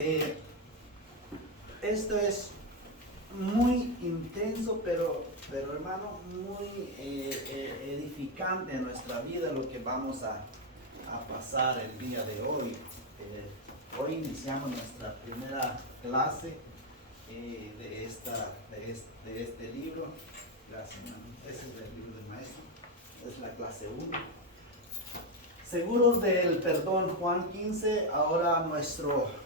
Eh, Esto es muy intenso, pero hermano, muy edificante en nuestra vida lo que vamos a pasar el día de hoy. Hoy iniciamos nuestra primera clase de este libro. Gracias, hermano. Ese es el libro del maestro. Es la clase 1. Seguros del perdón, Juan 15, ahora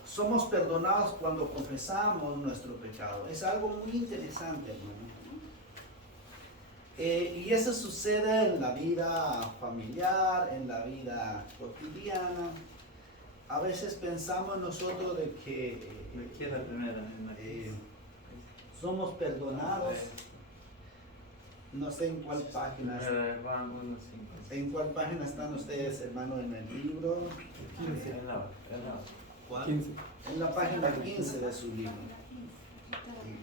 somos perdonados cuando confesamos nuestro pecado. Es algo muy interesante, hermano. Y eso sucede en la vida familiar, en la vida cotidiana. A veces pensamos nosotros de que somos perdonados. No sé en cuál página ¿En cuál página están ustedes, hermano, en el libro? 15. ¿Cuál? 15. En la página 15 de su libro.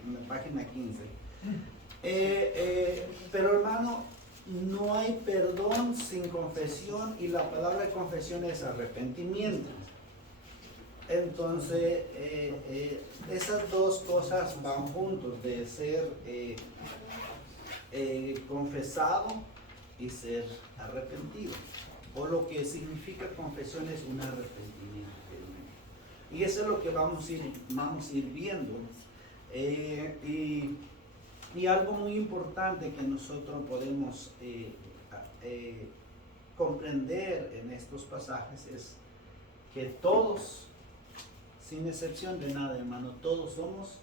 En la página 15. Pero hermano, no hay perdón sin confesión, y la palabra de confesión es arrepentimiento. Entonces, esas dos cosas van juntos, de ser confesado y ser arrepentido, o lo que significa confesión es un arrepentimiento. Y eso es lo que vamos a ir viendo. Y algo muy importante que nosotros podemos comprender en estos pasajes es que todos, sin excepción de nada, hermano, todos somos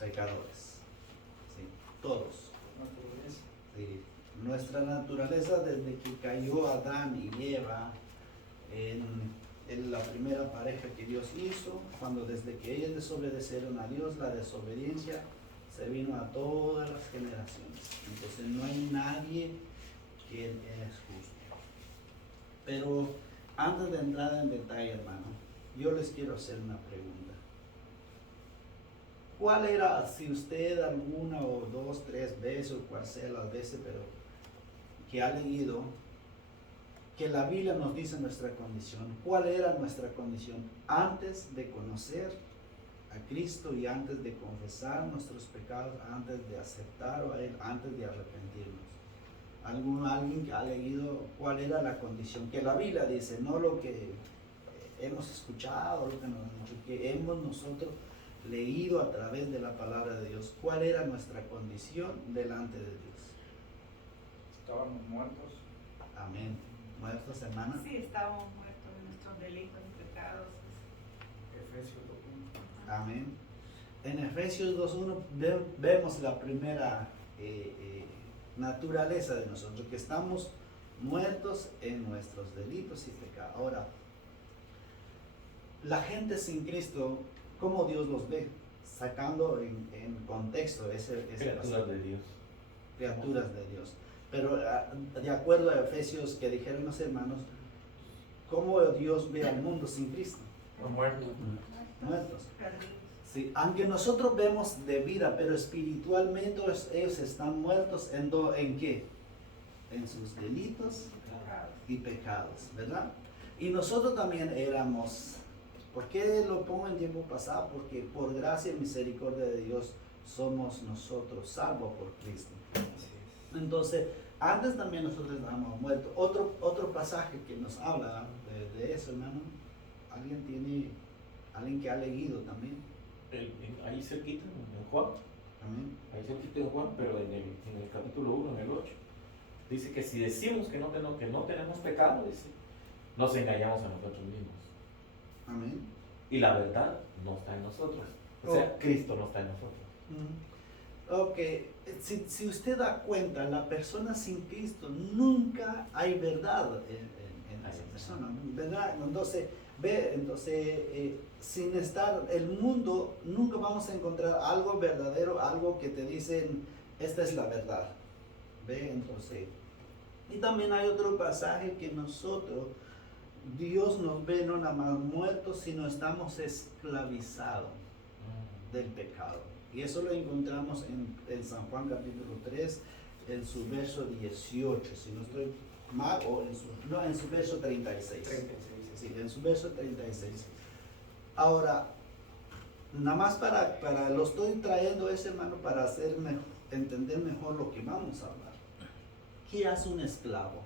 pecadores. ¿Sí? Todos. Sí. Nuestra naturaleza, desde que cayó Adán y Eva en la primera pareja que Dios hizo, desde que ellos desobedecieron a Dios, la desobediencia se vino a todas las generaciones. Entonces no hay nadie que es justo. Pero antes de entrar en detalle, hermano, yo les quiero hacer una pregunta. ¿Cuál era, si usted alguna o dos, tres veces, o cual sea las veces, pero que ha leído, que la Biblia nos dice nuestra condición? ¿Cuál era nuestra condición antes de conocer a Cristo y antes de confesar nuestros pecados, antes de aceptar a Él, antes de arrepentirnos? ¿Alguien que ha leído cuál era la condición? Que la Biblia dice, no lo que hemos escuchado, lo que nos han dicho, que hemos nosotros leído a través de la palabra de Dios. ¿Cuál era nuestra condición delante de Dios? Estábamos muertos. Amén. ¿Muertos, hermana? Sí, estábamos muertos en nuestros delitos y pecados. Efesios 2:1. Amén. En Efesios 2:1 vemos la primera naturaleza de nosotros, que estamos muertos en nuestros delitos y pecados. Ahora, la gente sin Cristo, ¿cómo Dios los ve? Sacando en contexto ese Criaturas de Dios. Criaturas de Dios. Pero de acuerdo a Efesios que dijeron los hermanos, ¿cómo Dios ve al mundo sin Cristo? Muertos. Muertos. Perdidos. Sí, aunque nosotros vemos de vida, pero espiritualmente ellos están muertos ¿en qué? En sus delitos y pecados, ¿verdad? Y nosotros también éramos. ¿Por qué lo pongo en tiempo pasado? Porque por gracia y misericordia de Dios somos nosotros salvos por Cristo. Entonces, antes también nosotros estábamos muertos. Otro pasaje que nos habla de eso, hermano. ¿Alguien que ha leído también? Ahí cerquita, en Juan. Amén. Ahí cerquita en Juan, pero en el capítulo 1, en el 8. Dice que si decimos que no tenemos pecado, dice, nos engañamos a nosotros mismos. Amén. Y la verdad no está en nosotros. O sea, Cristo no está en nosotros. Ok, si usted da cuenta, la persona sin Cristo, nunca hay verdad en esa persona, ¿verdad? Entonces, sin estar el mundo, nunca vamos a encontrar algo verdadero, algo que te dicen, esta es la verdad. ¿Ve? Entonces, y también hay otro pasaje que Dios nos ve no nada más muertos, sino estamos esclavizados del pecado. Y eso lo encontramos en San Juan capítulo 3, en su verso 18, si no estoy mal, o en su verso 36. 36. Sí, en su verso 36. Ahora, nada más lo estoy trayendo ese, hermano, para entender mejor lo que vamos a hablar. ¿Qué hace un esclavo?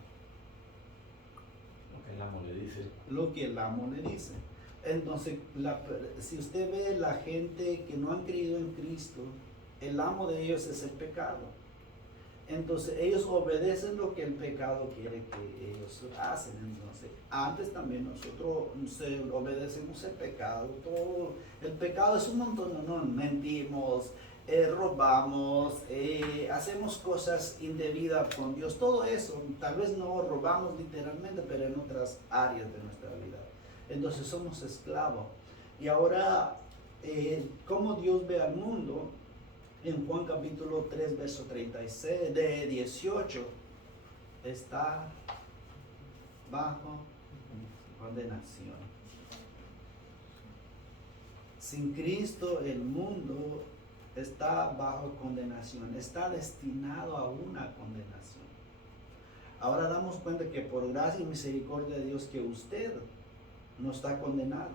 Lo que el amo le dice. Lo que el amo le dice. Entonces, si usted ve la gente que no han creído en Cristo, el amo de ellos es el pecado. Entonces, ellos obedecen lo que el pecado quiere que ellos hacen. Entonces, antes también nosotros obedecemos el pecado. Todo el pecado es un montón, no mentimos, robamos, hacemos cosas indebidas con Dios. Todo eso, tal vez no robamos literalmente, pero en otras áreas de nuestra vida. Entonces somos esclavos. Y ahora, ¿cómo Dios ve al mundo? En Juan capítulo 3, verso 36, de 18, está bajo condenación. Sin Cristo el mundo está bajo condenación, está destinado a una condenación. Ahora damos cuenta que por gracia y misericordia de Dios que usted no está condenado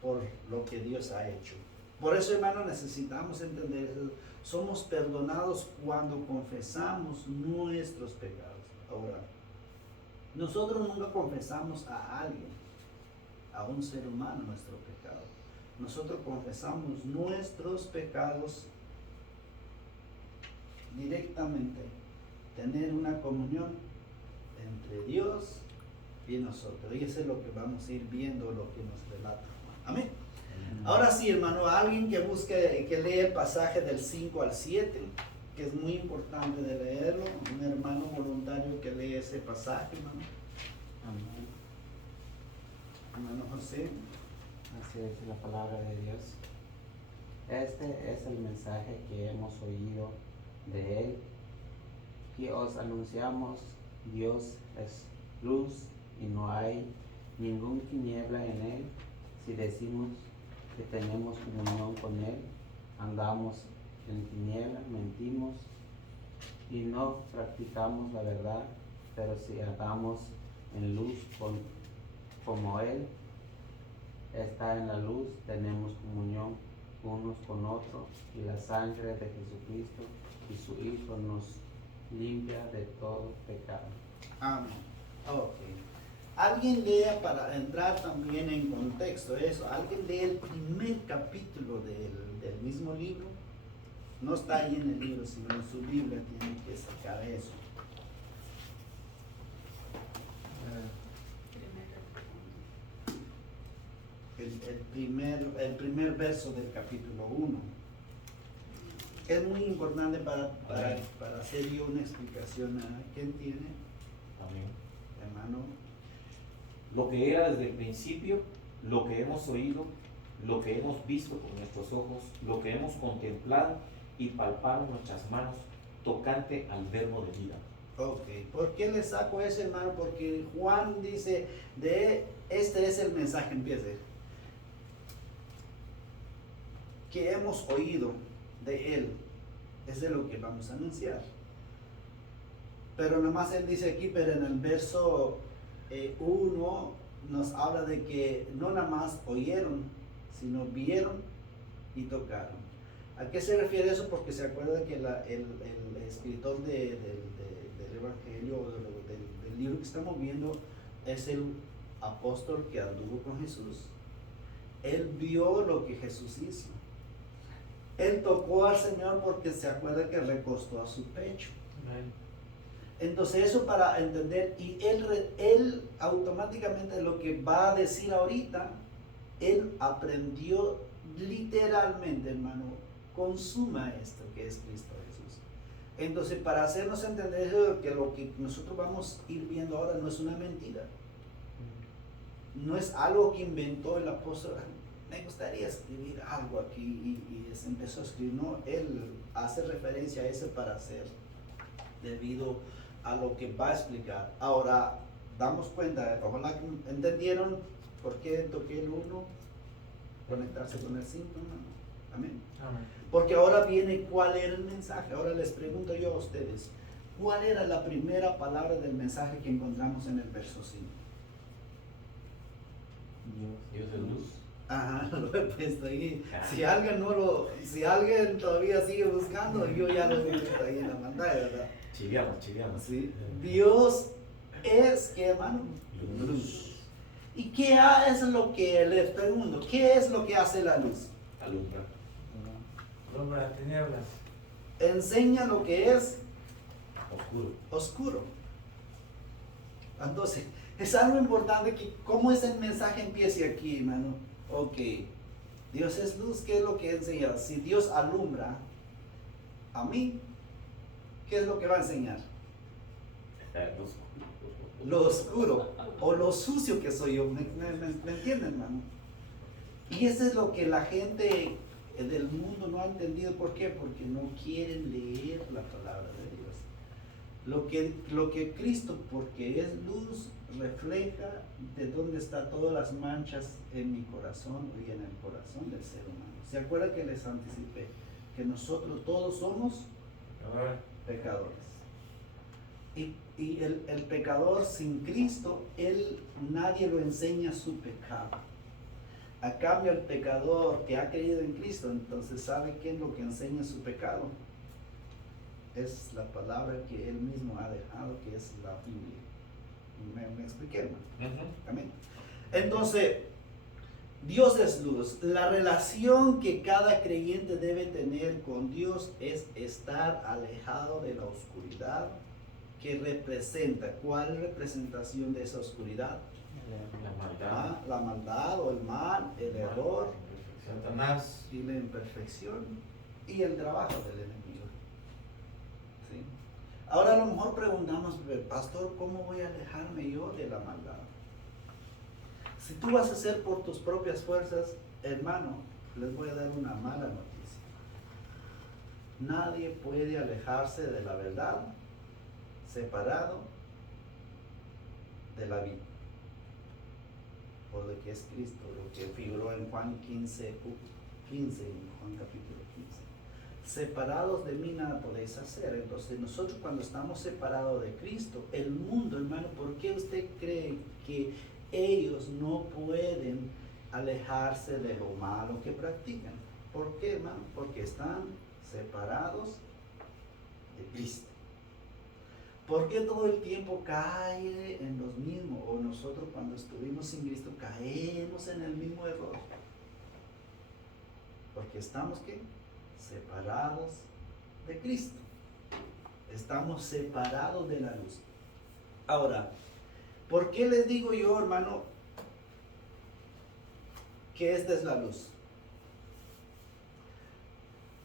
por lo que Dios ha hecho. Por eso, hermano, necesitamos entender eso. Somos perdonados cuando confesamos nuestros pecados. Ahora, nosotros nunca confesamos a alguien, a un ser humano, nuestro pecado. Nosotros confesamos nuestros pecados directamente. Tener una comunión entre Dios y nosotros. Y eso es lo que vamos a ir viendo, lo que nos relata. Amén. Ahora sí, hermano, alguien que busque, que lea el pasaje del 5 al 7, que es muy importante de leerlo, un hermano voluntario que lee ese pasaje, hermano. Amén. Hermano José. Así es la palabra de Dios. Este es el mensaje que hemos oído de Él, que os anunciamos. Dios es luz y no hay ninguna tiniebla en Él. Si decimos que tenemos comunión con Él, andamos en tiniebla, mentimos y no practicamos la verdad. Pero si andamos en luz como Él está en la luz, tenemos comunión unos con otros, y la sangre de Jesucristo y su Hijo nos limpia de todo pecado. Amén. Ok. Alguien lea, para entrar también en contexto eso, alguien lee el primer capítulo del mismo libro. No está ahí en el libro, sino en su Biblia tienen que sacar eso. El primer verso del capítulo 1. Es muy importante para hacer yo una explicación. ¿Quién tiene? Amén. Hermano. Lo que era desde el principio, lo que hemos oído, lo que hemos visto con nuestros ojos, lo que hemos contemplado y palparon nuestras manos, tocante al verbo de vida. Ok, ¿por qué le saco eso, hermano? Porque Juan dice, este es el mensaje, empieza, que hemos oído de Él, es de lo que vamos a anunciar. Pero nada más Él dice aquí, pero en el verso 1 nos habla de que no nada más oyeron, sino vieron y tocaron. ¿A qué se refiere eso? Porque se acuerda que el escritor del Evangelio o del libro que estamos viendo es el apóstol que anduvo con Jesús. Él vio lo que Jesús hizo. Él tocó al Señor porque se acuerda que recostó a su pecho. Entonces eso para entender, y él automáticamente lo que va a decir ahorita, él aprendió literalmente, hermano, con su maestro que es Cristo Jesús. Entonces para hacernos entender eso, que lo que nosotros vamos a ir viendo ahora no es una mentira, no es algo que inventó el apóstol. Me gustaría escribir algo aquí y se empezó a escribir. No, él hace referencia a eso para hacer debido a lo que va a explicar. Ahora, damos cuenta, ojalá que entendieron por qué toqué el 1, conectarse con el 5, ¿no? Amén. Amén. Porque ahora viene cuál era el mensaje. Ahora les pregunto yo a ustedes, ¿cuál era la primera palabra del mensaje que encontramos en el verso 5? Dios es luz. Ajá, lo he puesto ahí. Ah. Si alguien todavía sigue buscando, yo ya lo he visto ahí en la pantalla, ¿verdad? Chiviamos. Sí. Dios es, ¿qué, hermano? Luz. ¿Y qué es lo que les pregunto? ¿Qué es lo que hace la luz? Alumbra. Sombra de tinieblas. Enseña lo que es Oscuro. oscuro. Entonces, es algo importante que cómo ese mensaje empiece aquí, hermano. Ok, Dios es luz, ¿qué es lo que enseña? Si Dios alumbra a mí, ¿qué es lo que va a enseñar? Lo oscuro o lo sucio que soy yo. ¿Me entienden, hermano? Y eso es lo que la gente del mundo no ha entendido. ¿Por qué? Porque no quieren leer la palabra de Dios. Lo que Cristo, porque es luz, refleja de dónde están todas las manchas en mi corazón y en el corazón del ser humano. ¿Se acuerdan que les anticipé? Que nosotros todos somos pecadores. Y el pecador sin Cristo, nadie lo enseña su pecado. A cambio, el pecador que ha creído en Cristo, entonces sabe qué es lo que enseña su pecado. Es la palabra que él mismo ha dejado, que es la Biblia. ¿Me expliqué, hermano? Amén. Entonces, Dios es luz. La relación que cada creyente debe tener con Dios es estar alejado de la oscuridad que representa. ¿Cuál representación de esa oscuridad? La maldad. La maldad o el mal, el error Satanás. y la imperfección y el trabajo del enemigo. ¿Sí? Ahora a lo mejor preguntamos, pastor, ¿cómo voy a alejarme yo de la maldad? Si tú vas a hacer por tus propias fuerzas, hermano, les voy a dar una mala noticia. Nadie puede alejarse de la verdad separado de la vida, por lo que es Cristo, lo que figuró en Juan 15, en Juan capítulo 15. Separados de mí nada podéis hacer. Entonces nosotros cuando estamos separados de Cristo, el mundo, hermano, ¿por qué usted cree que ellos no pueden alejarse de lo malo que practican? ¿Por qué, hermano? Porque están separados de Cristo. ¿Por qué todo el tiempo cae en los mismos? O nosotros cuando estuvimos sin Cristo caemos en el mismo error. Porque estamos, ¿qué? Separados de Cristo. Estamos separados de la luz. Ahora, ¿por qué les digo yo, hermano, que esta es la luz?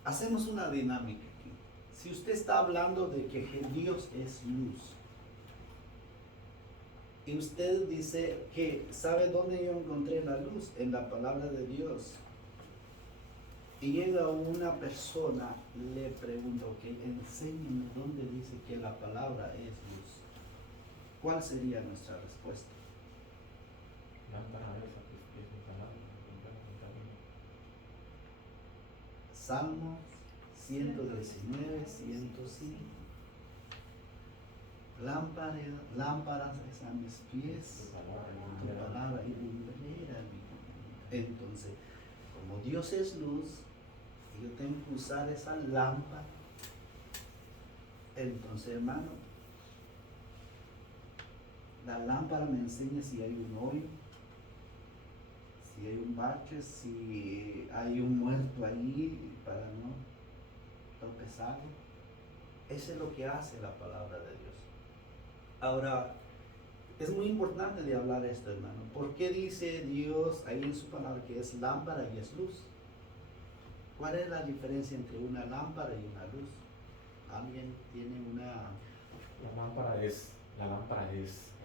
Hacemos una dinámica aquí. Si usted está hablando de que Dios es luz, y usted dice que, ¿sabe dónde yo encontré la luz? En la palabra de Dios. Y llega una persona, le pregunta, ok, enséñeme dónde dice que la palabra es luz. ¿Cuál sería nuestra respuesta? Salmo 119, 105. Lámparas es a mis pies, tu palabra y lumbrera mi camino. Entonces, como Dios es luz, yo tengo que usar esa lámpara. Entonces, hermano, la lámpara me enseña si hay un hoyo, si hay un bache, si hay un muerto ahí para no tropezar. Eso es lo que hace la palabra de Dios. Ahora, es muy importante de hablar esto, hermano. ¿Por qué dice Dios ahí en su palabra que es lámpara y es luz? ¿Cuál es la diferencia entre una lámpara y una luz? ¿Alguien tiene una...? La lámpara es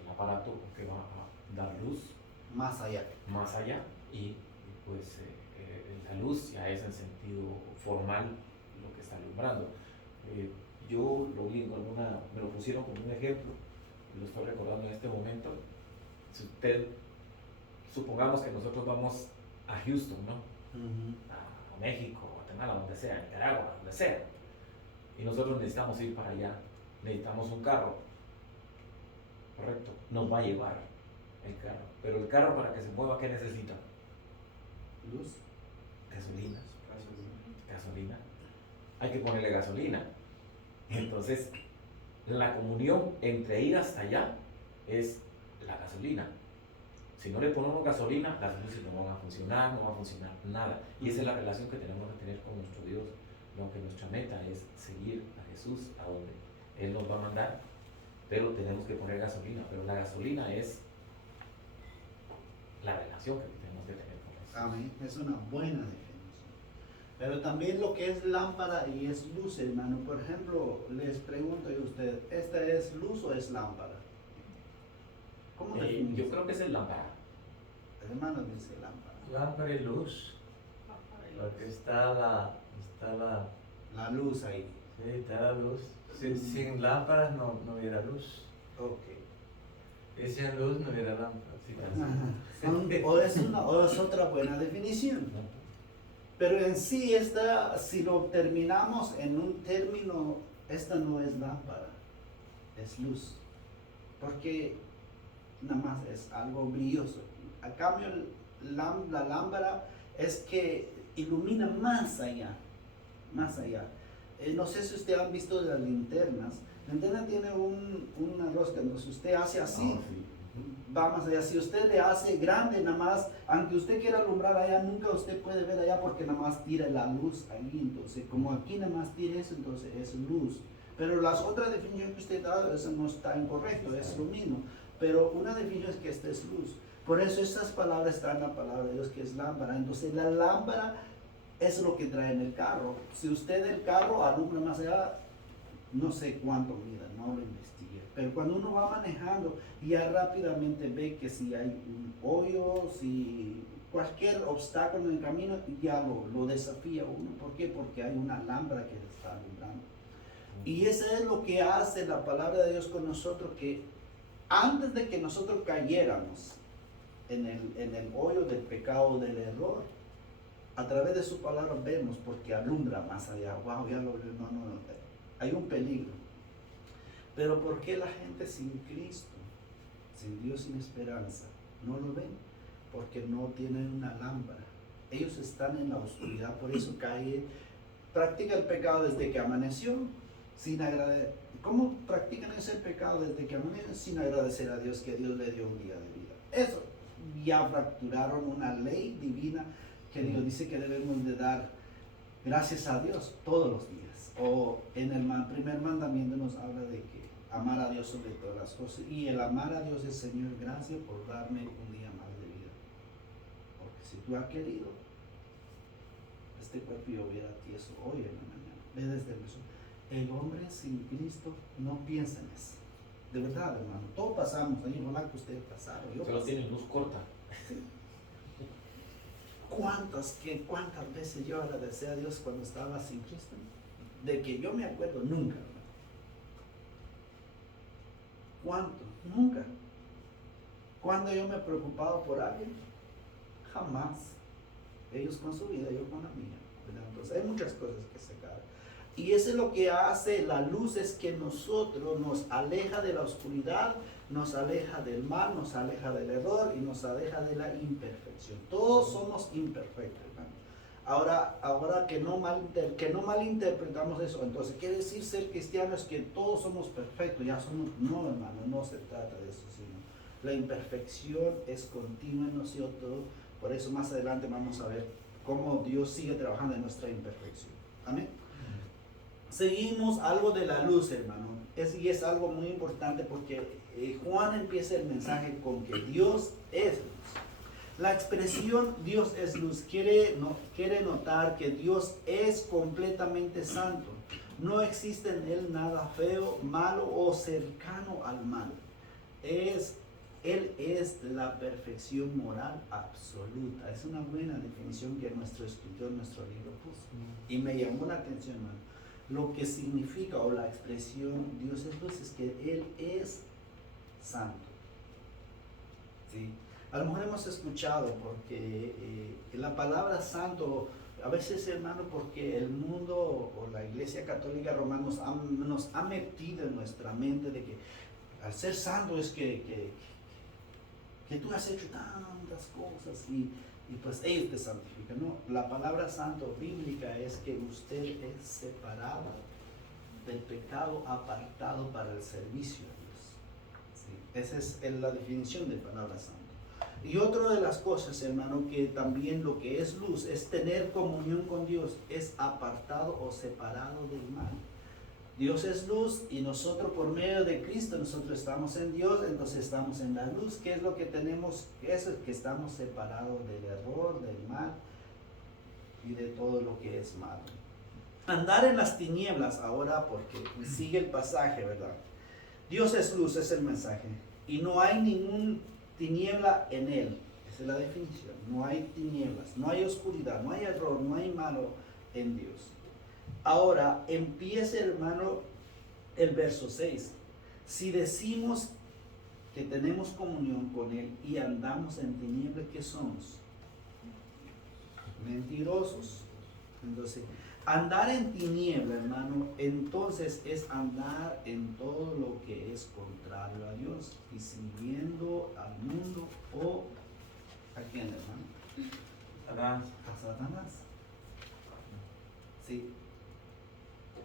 el aparato que va a dar luz Más allá. más allá y pues la luz ya es en sentido formal lo que está alumbrando. Yo lo vi en me lo pusieron como un ejemplo, lo estoy recordando en este momento. Si usted, supongamos que nosotros vamos a Houston, ¿no? A México, Guatemala, donde sea, Nicaragua, donde sea, y nosotros necesitamos ir para allá, necesitamos un carro, correcto, nos va a llevar. El carro. Pero el carro para que se mueva, ¿qué necesita? Luz. Gasolina. Gasolina. Hay que ponerle gasolina. Entonces, la comunión entre ir hasta allá es la gasolina. Si no le ponemos gasolina, las luces no van a funcionar, no va a funcionar nada. Y esa es la relación que tenemos que tener con nuestro Dios. Y aunque nuestra meta es seguir a Jesús a donde Él nos va a mandar, pero tenemos que poner gasolina. Pero la gasolina es la relación que tenemos que tener con Jesús. Amén. Es una buena definición. Pero también lo que es lámpara y es luz, hermano. Por ejemplo, les pregunto a usted, ¿esta es luz o es lámpara? ¿Cómo definimos? Yo creo que es el lámpara. El hermano dice lámpara. Lámpara y luz. Porque está la, La luz ahí. sí, está la luz. Sin lámparas no hubiera luz. Ok. Y sin luz no hubiera lámpara. Sí, O es otra buena definición. Pero en sí, si lo terminamos en un término, esta no es lámpara, es luz. Porque nada más es algo brilloso. A cambio, la lámpara es que ilumina más allá, más allá. No sé si ustedes han visto las linternas. La linterna tiene una rosca, entonces usted hace así. Va más allá. Si usted le hace grande nada más, aunque usted quiera alumbrar allá, nunca usted puede ver allá porque nada más tira la luz ahí. Entonces, como aquí nada más tira eso, entonces es luz. Pero las otras definiciones que usted da, eso no está incorrecto, es lo mismo. Pero una definición es que esta es luz. Por eso esas palabras están en la palabra de Dios que es lámpara. Entonces la lámpara es lo que trae en el carro. Si usted el carro alumbra más allá, no sé cuánto mira, no lo investigué. Pero cuando uno va manejando, ya rápidamente ve que si hay un hoyo, si cualquier obstáculo en el camino, ya lo desafía uno. ¿Por qué? Porque hay una lámpara que está alumbrando. Y eso es lo que hace la palabra de Dios con nosotros, que antes de que nosotros cayéramos en el hoyo del pecado, del error, a través de su palabra vemos porque alumbra más allá. Wow, ya lo veo, no, hay un peligro. Pero ¿por qué la gente sin Cristo, sin Dios, sin esperanza, no lo ven? Porque no tienen una lámpara. Ellos están en la oscuridad, por eso practica el pecado desde que amaneció, sin agradecer. ¿Cómo practican ese pecado desde que amanecen? Sin agradecer a Dios que Dios le dio un día de vida. Eso, ya fracturaron una ley divina que Dios dice que debemos de dar gracias a Dios todos los días. O en el primer mandamiento nos habla de que amar a Dios sobre todas las cosas. Y el amar a Dios es, Señor, gracias por darme un día más de vida. Porque si tú has querido, este cuerpo yo hubiera tieso hoy en la mañana. Ve desde el hombre sin Cristo no piensa en eso. De verdad, hermano, todos pasamos ahí, ojalá que ustedes pasaron. Solo tienen luz corta. ¿Cuántas veces yo agradecí a Dios cuando estaba sin Cristo? De que yo me acuerdo, nunca. ¿Cuánto? Nunca. Cuando yo me preocupaba por alguien, jamás. Ellos con su vida, yo con la mía. ¿Verdad? Entonces hay muchas cosas que sacar. Y eso es lo que hace la luz, es que nosotros nos aleja de la oscuridad, nos aleja del mal, nos aleja del error y nos aleja de la imperfección. Todos somos imperfectos, hermano. Ahora que no malinterpretamos eso, entonces quiere decir ser cristiano es que todos somos perfectos, ya somos, no, hermano, no se trata de eso, sino la imperfección es continua en nosotros. Por eso más adelante vamos a ver cómo Dios sigue trabajando en nuestra imperfección. Amén. Seguimos algo de la luz, hermano. Y es algo muy importante porque Juan empieza el mensaje con que Dios es luz. La expresión Dios es luz quiere notar que Dios es completamente santo. No existe en Él nada feo, malo o cercano al mal. Él es la perfección moral absoluta. Es una buena definición que nuestro escritor, nuestro libro puso. Y me llamó la atención, hermano. Lo que significa, o la expresión Dios es luz, es que Él es santo. ¿Sí? A lo mejor hemos escuchado porque la palabra santo, a veces, hermano, porque el mundo o la Iglesia Católica Romana nos ha metido en nuestra mente de que al ser santo es que que tú has hecho tantas cosas y pues ellos te santifican. No, la palabra santo bíblica es que usted es separado del pecado, apartado para el servicio a Dios. ¿Sí? Esa es la definición de palabra santo. Y otra de las cosas, hermano, que también lo que es luz es tener comunión con Dios, es apartado o separado del mal. Dios es luz y nosotros por medio de Cristo, nosotros estamos en Dios, entonces estamos en la luz. ¿Qué es lo que tenemos? Eso es que estamos separados del error, del mal y de todo lo que es malo. Andar en las tinieblas ahora, porque sigue el pasaje, ¿verdad? Dios es luz, es el mensaje, y no hay ningún tiniebla en él. Esa es la definición. No hay tinieblas, no hay oscuridad, no hay error, no hay malo en Dios. Ahora empieza, hermano, el verso 6. Si decimos que tenemos comunión con él y andamos en tinieblas, ¿qué somos? Mentirosos. Entonces, andar en tiniebla, hermano, entonces es andar en todo lo que es contrario a Dios y siguiendo al mundo o ¿a quién, hermano? Adán. A Satanás. Sí.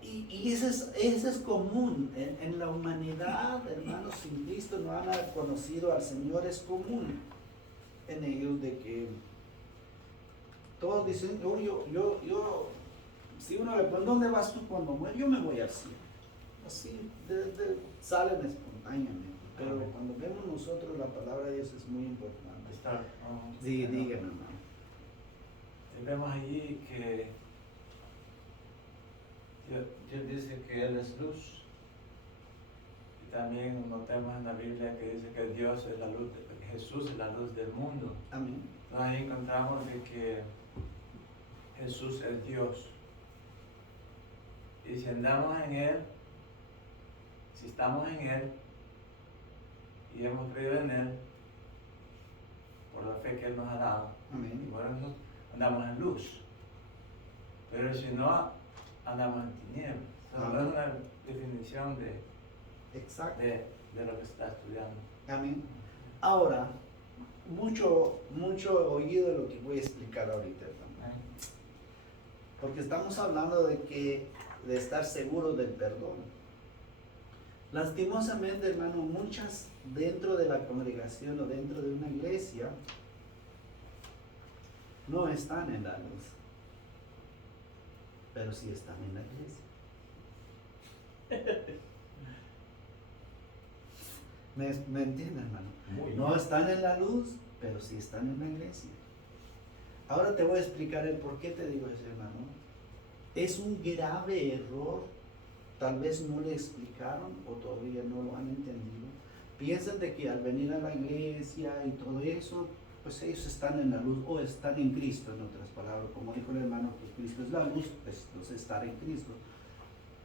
Y eso es común en la humanidad, hermanos, sin Cristo no han conocido al Señor, es común en ellos de que todos dicen, yo si uno le pregunta, ¿dónde vas tú cuando mueres? Yo me voy al cielo. Así salen espontáneamente. Pero Amén. cuando vemos nosotros la palabra de Dios es muy importante. Sí, Bueno, díganme, hermano. vemos allí que Dios dice que Él es luz. Y también notemos en la Biblia que dice que Dios es la luz, Jesús es la luz del mundo. Amén. Entonces ahí encontramos de que Jesús es Dios. Y si andamos en Él, si estamos en Él y hemos creído en Él, por la fe que Él nos ha dado, Amén. y por eso andamos en luz. Pero si no, andamos en tinieblas. Esa es una definición Exacto. de lo que se está estudiando. Amén. Ahora, mucho oído lo que voy a explicar ahorita, hermano. Porque estamos hablando de estar seguros del perdón. Lastimosamente, hermano, muchas dentro de la congregación o dentro de una iglesia no están en la luz, pero sí están en la iglesia. ¿Me entienden, hermano? Muy bien. No están en la luz, pero sí están en la iglesia. Ahora te voy a explicar el por qué te digo eso, hermano. Es un grave error, tal vez no le explicaron o todavía no lo han entendido. Piensan de que al venir a la iglesia y todo eso, pues ellos están en la luz o están en Cristo, en otras palabras. Como dijo el hermano que Cristo es la luz, pues entonces estar en Cristo.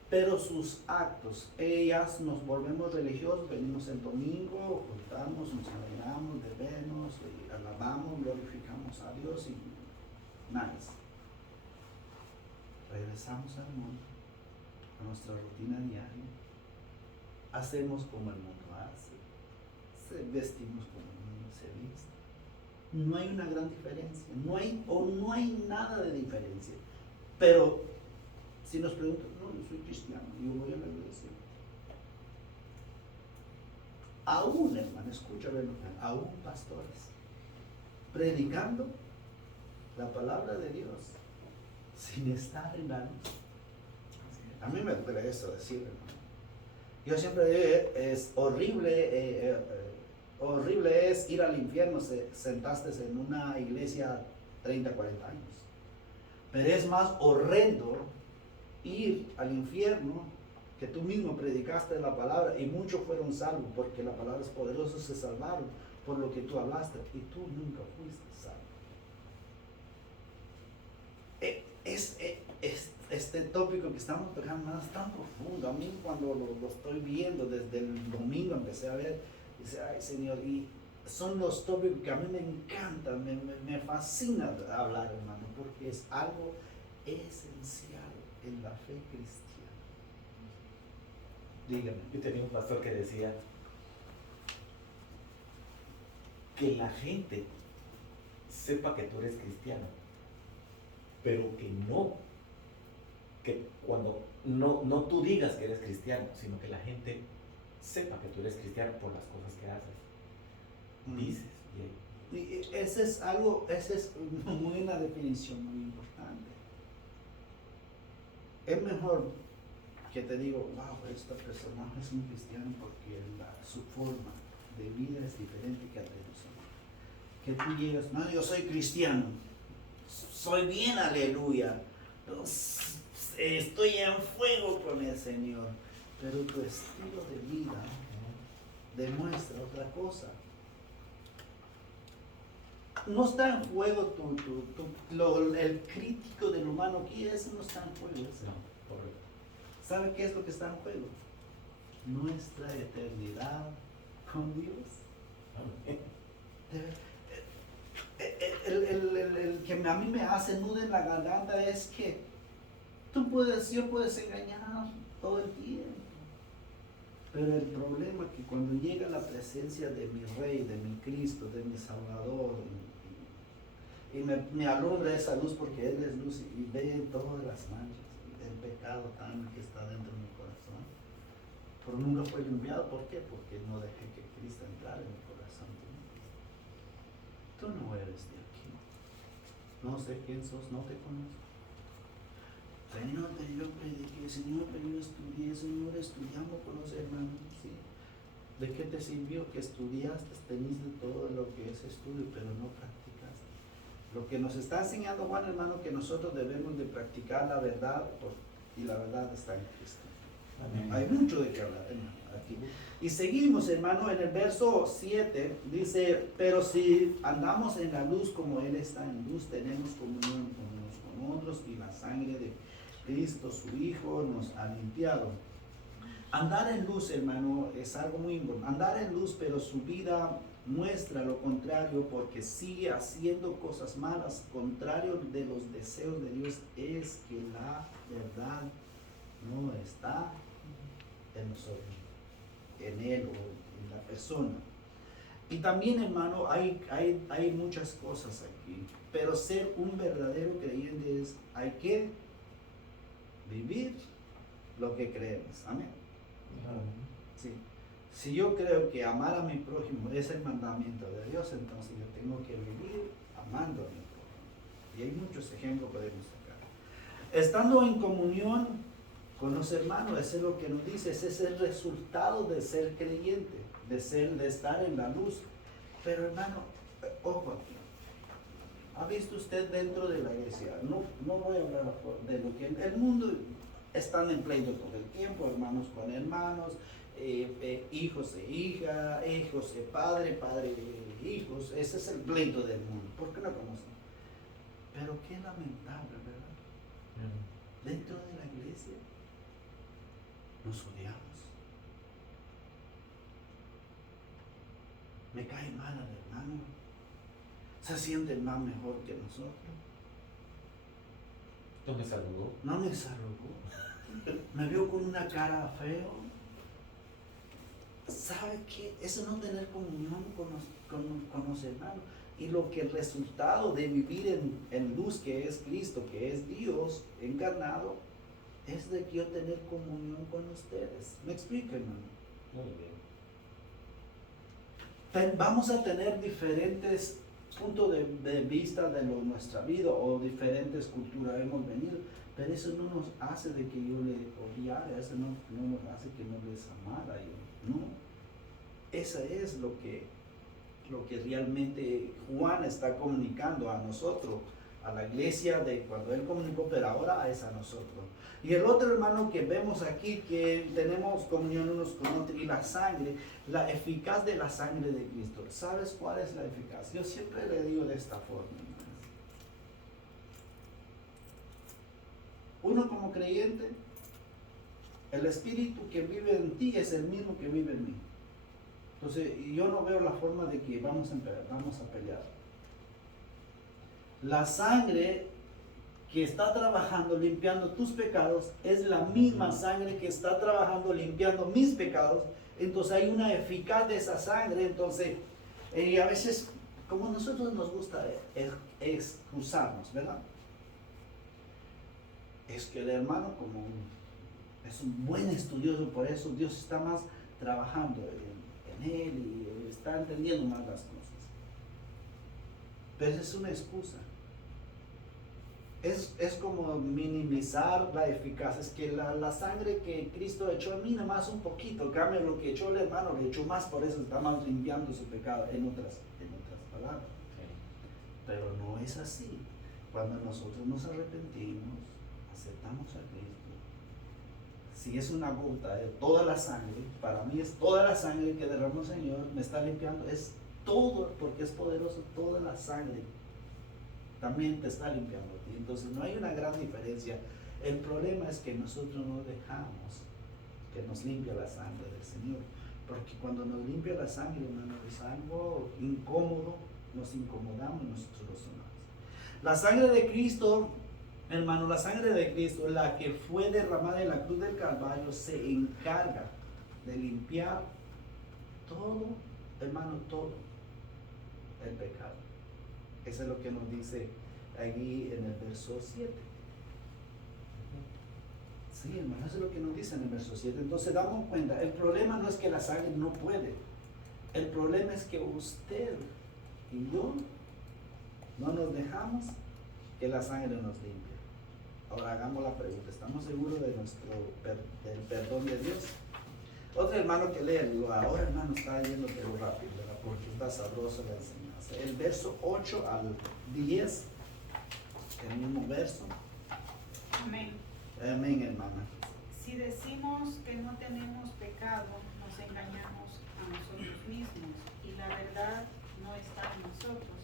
Pero sus actos, ellas nos volvemos religiosos, venimos el domingo, juntamos, nos alegramos, bebemos, alabamos, glorificamos a Dios y nada. Regresamos al mundo, a nuestra rutina diaria, hacemos como el mundo hace, vestimos como el mundo se viste. No hay una gran diferencia, no hay nada de diferencia. Pero si nos preguntan, no, yo soy cristiano, yo voy a la iglesia. Aún, hermano, escúchame, aún pastores, predicando la palabra de Dios, sin estar en la luz. A mí me duele eso decirlo, hermano. Yo siempre digo, es horrible, horrible es ir al infierno, sentaste en una iglesia 30, 40 años. Pero es más horrendo ir al infierno que tú mismo predicaste la palabra y muchos fueron salvos porque la palabra es poderosa, se salvaron por lo que tú hablaste y tú nunca fuiste salvo. Este tópico que estamos tocando es tan profundo. A mí cuando lo estoy viendo desde el domingo empecé a ver, dice, ay Señor, y son los tópicos que a mí me encantan, me fascina hablar, hermano, porque es algo esencial en la fe cristiana. Dígame. Yo tenía un pastor que decía que la gente sepa que tú eres cristiano, pero que cuando no tú digas que eres cristiano, sino que la gente sepa que tú eres cristiano por las cosas que haces, dices. Y esa es una definición muy importante. Es mejor que te digo, wow, esta persona es un cristiano porque su forma de vida es diferente que la de nosotros. Que tú llegas, no, yo soy cristiano, soy bien, aleluya, estoy en fuego con el Señor, pero tu estilo de vida demuestra otra cosa. No está en juego el crítico del humano aquí, eso no está en juego. No, correcto. ¿Sabe qué es lo que está en juego? Nuestra eternidad con Dios. El que a mí me hace nudo en la garganta es que yo puedes engañar todo el tiempo. Pero el problema es que cuando llega la presencia de mi Rey, de mi Cristo, de mi Salvador, y me alumbra esa luz porque Él es luz y ve todas las manchas, el pecado tan que está dentro de mi corazón. Pero nunca fue limpiado. ¿Por qué? Porque no dejé que Cristo entrara en mi corazón. Tú no eres de aquí. No sé quién sos, no te conozco. Señor, pero yo prediqué, Señor, pero yo estudié, Señor, estudiamos con los hermanos, ¿sí? ¿De qué te sirvió que estudiaste, teniste todo lo que es estudio, pero no practicaste? Lo que nos está enseñando Juan, hermano, que nosotros debemos de practicar la verdad, y la verdad está en Cristo. Amén. Hay mucho de qué hablar, hermano, aquí. Y seguimos, hermano, en el verso 7, dice, pero si andamos en la luz como Él está en luz, tenemos comunión unos con otros, y la sangre de Cristo, su Hijo, nos ha limpiado. Andar en luz, hermano, es algo muy importante. Andar en luz, pero su vida muestra lo contrario, porque sigue haciendo cosas malas, contrario de los deseos de Dios, es que la verdad no está en nosotros, en Él o en la persona. Y también, hermano, hay muchas cosas aquí, pero ser un verdadero creyente es, hay que vivir lo que creemos. Amén. Sí. Si yo creo que amar a mi prójimo es el mandamiento de Dios, entonces yo tengo que vivir amando a mi prójimo. Y hay muchos ejemplos que podemos sacar. Estando en comunión con los hermanos, ese es lo que nos dice, ese es el resultado de ser creyente, de estar en la luz. Pero hermano, ojo aquí. ¿Ha visto usted dentro de la iglesia? No voy a hablar de lo que el mundo están en pleito todo el tiempo, hermanos con hermanos, hijos e hijas, hijos de padre, padre de hijos. Ese es el pleito del mundo. ¿Por qué no conocen? Pero qué lamentable, ¿verdad? Dentro de la iglesia nos odiamos. Me cae mal al hermano. Se sienten más mejor que nosotros. ¿No me saludó? No me saludó. Me vio con una cara feo. ¿Sabe qué? Eso no tener comunión con los hermanos. Y lo que el resultado de vivir en luz, que es Cristo, que es Dios encarnado, es de que yo tener comunión con ustedes. ¿Me explico, hermano? Muy bien. Vamos a tener diferentes puntos de vista de nuestra vida o diferentes culturas hemos venido, pero eso no nos hace de que yo le odiara, eso no nos hace que no les amara yo, no. Eso es lo que realmente Juan está comunicando a nosotros, a la iglesia de cuando él comunicó, pero ahora es a nosotros. Y el otro hermano que vemos aquí, que tenemos comunión unos con otros, y la sangre, la eficaz de la sangre de Cristo. ¿Sabes cuál es la eficaz? Yo siempre le digo de esta forma, hermanos. Uno como creyente, el espíritu que vive en ti es el mismo que vive en mí. Entonces, yo no veo la forma de que vamos a pelear. La sangre que está trabajando limpiando tus pecados es la misma sangre que está trabajando limpiando mis pecados. Entonces hay una eficaz de esa sangre. Entonces Y a veces, como a nosotros nos gusta excusarnos, ¿verdad? Es que el hermano es un buen estudioso, por eso Dios está más trabajando en él y está entendiendo más las cosas. Pero es una excusa. Es como minimizar la eficacia. Es que la sangre que Cristo echó a mí, nada más un poquito. En cambio, lo que echó el hermano, le echó más, por eso está más limpiando su pecado, en otras palabras. Pero no es así. Cuando nosotros nos arrepentimos, aceptamos a Cristo. Si es una gota de toda la sangre, para mí es toda la sangre que derramó el Señor, me está limpiando. Es todo, porque es poderoso, toda la sangre también te está limpiando a ti. Entonces no hay una gran diferencia. El problema es que nosotros no dejamos que nos limpie la sangre del Señor. Porque cuando nos limpia la sangre, hermano, es algo incómodo, nos incomodamos nosotros los humanos. La sangre de Cristo, hermano, la sangre de Cristo, la que fue derramada en la cruz del Calvario, se encarga de limpiar todo, hermano, todo el pecado. Eso es lo que nos dice allí en el verso 7. Sí, hermano, eso es lo que nos dice en el verso 7. Entonces damos cuenta, el problema no es que la sangre no puede. El problema es que usted y yo no nos dejamos que la sangre nos limpie. Ahora hagamos la pregunta, ¿estamos seguros de del perdón de Dios? Otro hermano que lee, ahora hermano está yéndote rápido, ¿verdad? Porque está sabroso la enseñanza. El verso 8 al 10, el mismo verso. Amén. Amén, hermana. Si decimos que no tenemos pecado, nos engañamos a nosotros mismos y la verdad no está en nosotros.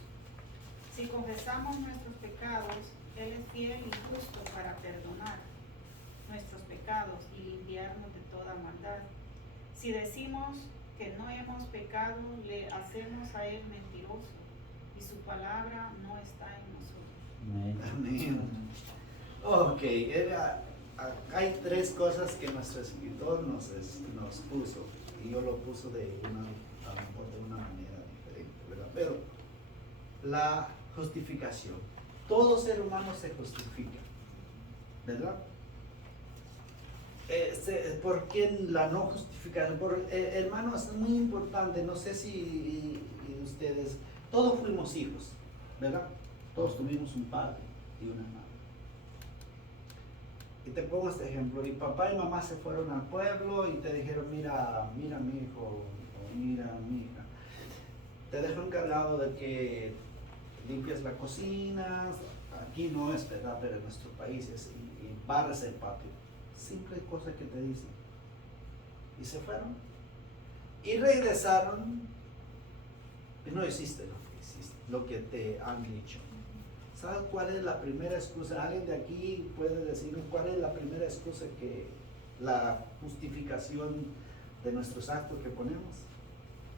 Si confesamos nuestros pecados, Él es fiel y justo para perdonar nuestros pecados y limpiarnos de toda maldad. Si decimos que no hemos pecado, le hacemos a Él mentiroso y su palabra no está en nosotros. Amén. Ok, hay tres cosas que nuestro escritor nos puso, y yo lo puso a lo mejor de una manera diferente, ¿verdad? Pero la justificación, todo ser humano se justifica, ¿verdad? ¿Por qué la no justificación? Hermanos, es muy importante, no sé si ustedes, todos fuimos hijos, ¿verdad? Todos tuvimos un padre y una madre. Y te pongo este ejemplo, y papá y mamá se fueron al pueblo y te dijeron, mira mi hijo, o mira mi hija, te dejo encargado de que limpies la cocina, aquí no es verdad, pero en nuestro país es, y barres el patio. Simple cosa que te dicen. Y se fueron. Y regresaron. Y no hiciste lo que te han dicho. ¿Sabes cuál es la primera excusa? ¿Alguien de aquí puede decirnos cuál es la primera excusa la justificación de nuestros actos que ponemos?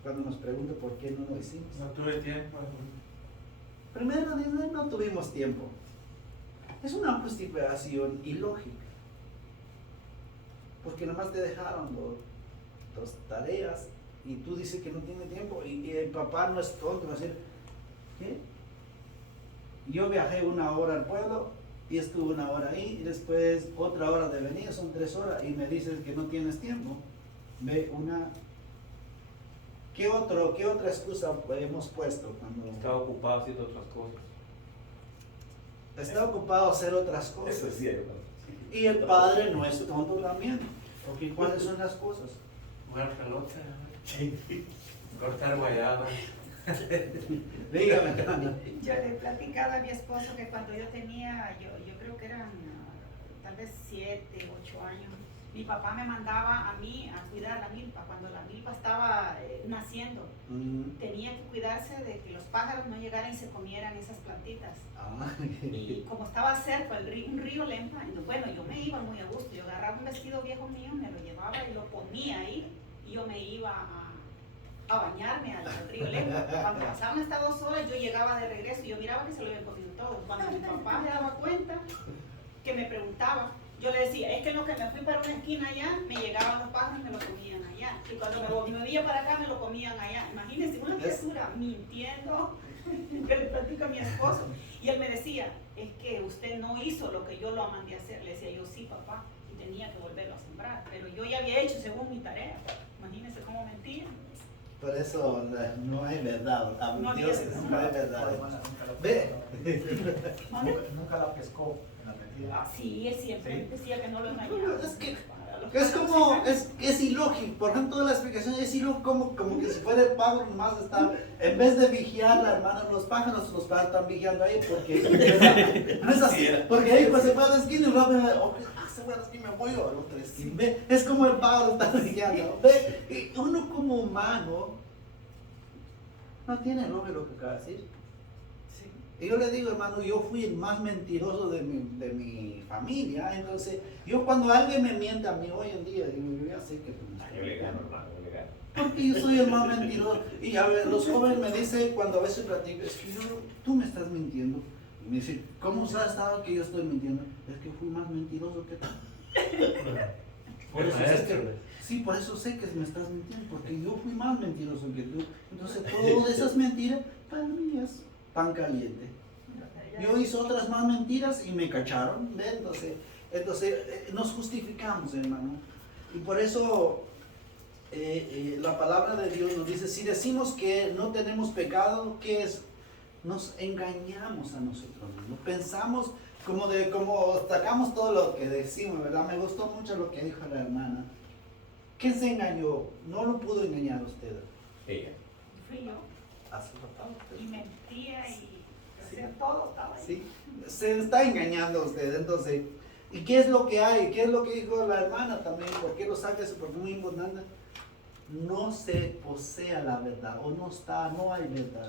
Cuando nos preguntan por qué no lo hicimos. No tuve tiempo. Primero dicen, no tuvimos tiempo. Es una justificación ilógica. Porque nomás te dejaron dos tareas y tú dices que no tiene tiempo y el papá no es tonto, va a decir, ¿qué? Yo viajé 1 hora al pueblo y estuve 1 hora ahí y después otra hora de venir, son 3 horas y me dices que no tienes tiempo. ¿Qué otra excusa hemos puesto cuando Estaba ocupado haciendo otras cosas. está ocupado a hacer otras cosas? Eso es cierto. Y el padre no es tonto también. Porque ¿cuáles son las cosas? Jugar pelota, cortar guayabas. Dígame, hermana. Yo le he platicado a mi esposo que cuando yo tenía, yo creo que eran tal vez 7, 8 años, mi papá me mandaba a mí a cuidar la milpa. Cuando la milpa estaba naciendo, tenía que cuidarse de que los pájaros no llegaran y se comieran esas plantitas. Y como estaba cerca un río Lempa, bueno, yo me iba muy a gusto. Yo agarraba un vestido viejo mío, me lo llevaba y lo ponía ahí y yo me iba a bañarme al río Lempa. Cuando pasaban estas 2 horas, yo llegaba de regreso y yo miraba que se lo habían comido todo. Cuando mi papá me daba cuenta, que me preguntaba, Yo le decía, es que en lo que me fui para una esquina allá, me llegaban los pájaros y me lo comían allá. Y cuando me movía para acá, me lo comían allá. Imagínense, una criatura mintiendo, que le platica a mi esposo. Y él me decía, es que usted no hizo lo que yo lo mandé a hacer. Le decía yo, sí, papá, y tenía que volverlo a sembrar. Pero yo ya había hecho según mi tarea. Imagínense cómo mentían. Por eso no hay verdad. A No Dios tiene no hay verdad. Hermana, nunca la Ve. Nunca la pescó en la mentira. Ah, sí, él siempre decía que no lo engañaba. Es que Para los es pájaros como, se engañan. es ilógico, por ejemplo, toda la explicación es ilógico, como que si fuera el pájaro nomás está, en vez de vigiar la hermana, los pájaros están vigiando ahí, porque no es así, porque ahí pues se va a la esquina y rápido, se va a la esquina, me voy a la otra esquina, ve, es como el pájaro está vigiando, ve, y uno como humano, no tiene nombre lo que acaba de decir. Y yo le digo, hermano, yo fui el más mentiroso de mi familia, entonces, yo cuando alguien me miente a mí hoy en día, yo ya sé que... Yo le gano, hermano, yo le gano. Porque yo soy el más mentiroso. Y a ver, los jóvenes me dicen, cuando a veces platico, es que tú me estás mintiendo. Y me dicen, ¿cómo sabes que yo estoy mintiendo? Es que fui más mentiroso que tú. Por eso sé que, sí, por eso sé que me estás mintiendo, porque yo fui más mentiroso que tú. Entonces, todas esas mentiras, para mí es pan caliente. Yo hice otras más mentiras y me cacharon, ¿ve? Entonces nos justificamos, hermano. Y por eso la palabra de Dios nos dice, si decimos que no tenemos pecado, ¿qué es? Nos engañamos a nosotros mismos. Pensamos como sacamos todo lo que decimos, ¿verdad? Me gustó mucho lo que dijo la hermana. ¿Quién se engañó? No lo pudo engañar usted. Ella. Fui yo. Hace papá usted. Y mentía y hacía todo, estaba ahí. Sí, se está engañando usted, entonces, ¿y qué es lo que hay? ¿Qué es lo que dijo la hermana también? ¿Por qué lo saca eso? Porque es muy importante. No se posea la verdad, o no hay verdad.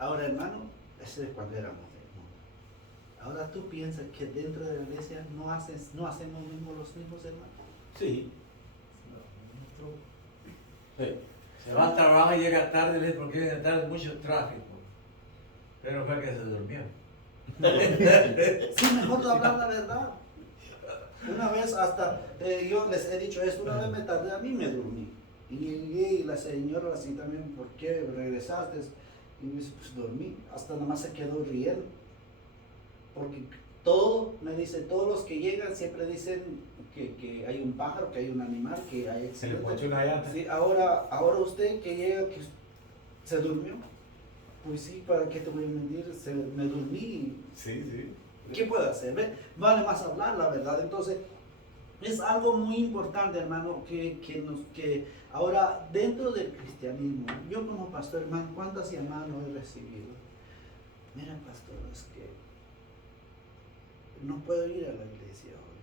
Ahora, hermano, eso es cuando éramos del mundo. Ahora tú piensas que dentro de la iglesia no hacemos mismo los mismos hermanos. Sí. Se va a trabajar y llega tarde, ¿ves? Porque llega tarde mucho tráfico. Pero fue que se durmió. Sí, mejor hablar la verdad. Una vez hasta, yo les he dicho esto, una vez me tardé, a mí me dormí. Y llegué y la señora así también, ¿por qué regresaste? Y me dice, pues dormí, hasta nada más se quedó riendo. Porque me dice, todos los que llegan siempre dicen que hay un pájaro, que hay un animal, que hay Se le accidente. ponchó una llanta. Sí, ahora usted que llega, que se durmió. Pues sí, ¿para qué te voy a mentir? Me dormí. Sí, sí. ¿Qué puedo hacer? ¿Ve? Vale más hablar la verdad. Entonces, es algo muy importante, hermano, que ahora dentro del cristianismo, yo como pastor, hermano, ¿cuántas llamadas no he recibido? Mira, pastor, es que no puedo ir a la iglesia hoy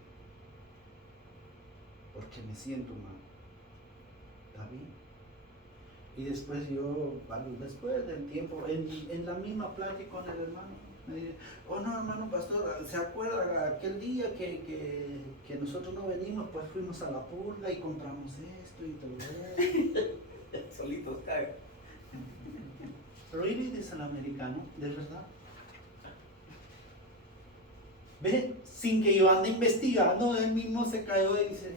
porque me siento mal. ¿Está bien? Y después después del tiempo, en la misma plática con el hermano, me dice, oh no, hermano pastor, ¿se acuerda aquel día que nosotros no venimos? Pues fuimos a la purga y compramos esto y todo eso. Solitos caen. ¿Really? Dice el americano, ¿de verdad? ¿Ve? Sin que yo ande investigando, él mismo se cayó y dice,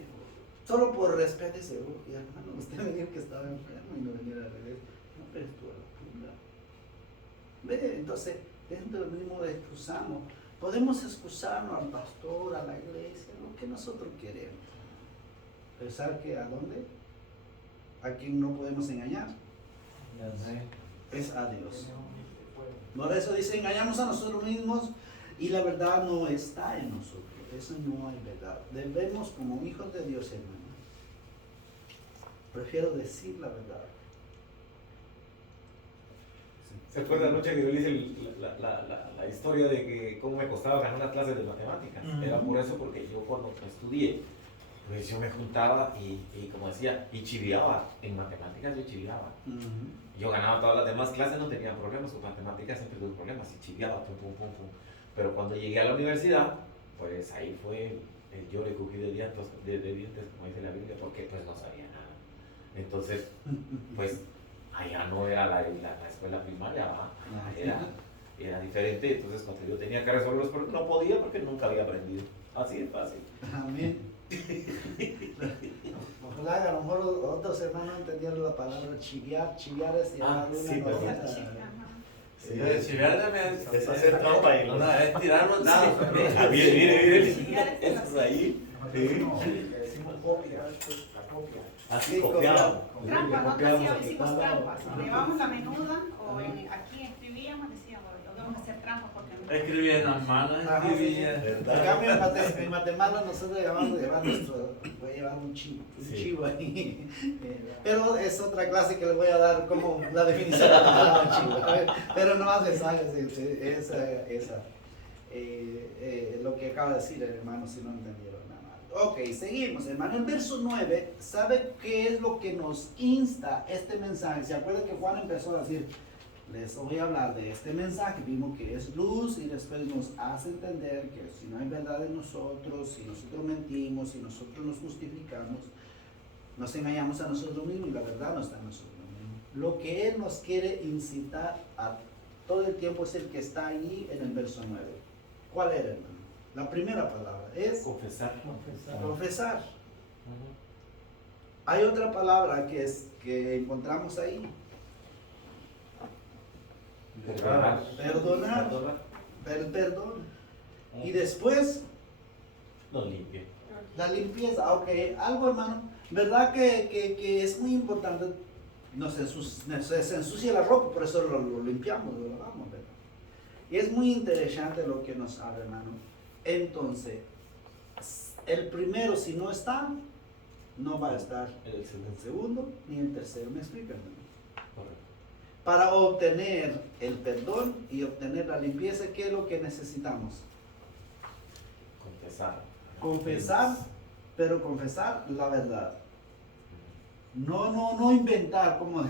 solo por respeto, dice, oh, hermano, usted me dijo que estaba enfermo y no venía a la iglesia. No, pero estuvo a la purga. ¿Ve? Entonces, dentro del mismo excusamos. Podemos excusarnos al pastor, a la iglesia, lo que nosotros queremos. Pensar que ¿a dónde? ¿A quién no podemos engañar? Es a Dios. Por eso dice, engañamos a nosotros mismos y la verdad no está en nosotros. Eso no hay verdad. Debemos, como hijos de Dios, hermano, prefiero decir la verdad. ¿Se acuerda la noche que yo le hice la historia de que cómo me costaba ganar unas clases de matemáticas? Ujú. Era por eso, porque yo cuando estudié, pues yo me juntaba y como decía, y chiviaba. En matemáticas yo chiviaba. Yo ganaba todas las demás clases, no tenía problemas, con matemáticas siempre tuve problemas, y chiviaba, pum, pum, pum, pum. Pero cuando llegué a la universidad, pues ahí fue, yo le cogí de dientes, como dice la Biblia, porque pues no sabía nada. Entonces, pues allá no era la escuela primaria, ¿va? Era era diferente. Entonces, cuando yo tenía que resolver los problemas, no podía porque nunca había aprendido. Así de fácil. Amén. Ojalá que a lo mejor otros hermanos entendieron la palabra chiviar. Chiviar es llevar una sí, pero- novela. Chiviar también Es hacer trampa y no, es tirar los dados. Mire. Chiviar es Eso es ahí. Nosotros le decimos copia, la copia. Así Sí, copiado. Trampa, nosotros Copiamos, hicimos copiamos. trampas. Cuando llevábamos la menuda o aquí escribíamos, decíamos, vamos a hacer trampas porque no. Escribía en las manos, Ajá, escribía. En cambio, en Guatemala nosotros llamamos llevar voy a llevar un Sí. chivo ahí. Pero es otra clase que le voy a dar como la definición de la palabra chivo. A ver, pero no más les hagas lo que acaba de decir el hermano, si no entendieron nada más. Ok, seguimos, hermano. En verso 9, ¿sabe qué es lo que nos insta este mensaje? ¿Se acuerdan que Juan empezó a decir, les voy a hablar de este mensaje? Vimos que es luz y después nos hace entender que si no hay verdad en nosotros, si nosotros mentimos, si nosotros nos justificamos, nos engañamos a nosotros mismos y la verdad no está en nosotros mismos. Lo que Él nos quiere incitar a todo el tiempo es el que está allí en el verso 9. ¿Cuál era, hermano? La primera palabra es Confesar. confesar. Ujú. Hay otra palabra que encontramos ahí, Perdonar. perdonar, perdón. Y después Nos limpia. la limpieza. Ok, algo, hermano, ¿verdad que es muy importante? Se ensucia la ropa, por eso lo limpiamos, lo lavamos, ¿verdad? Y es muy interesante lo que nos habla, hermano. Entonces, el primero, si no está, no va a estar El el segundo. segundo ni el tercero. ¿Me explican, hermano? Correcto. Para obtener el perdón y obtener la limpieza, ¿qué es lo que necesitamos? Confesar. Confesar, pero confesar la verdad. No inventar como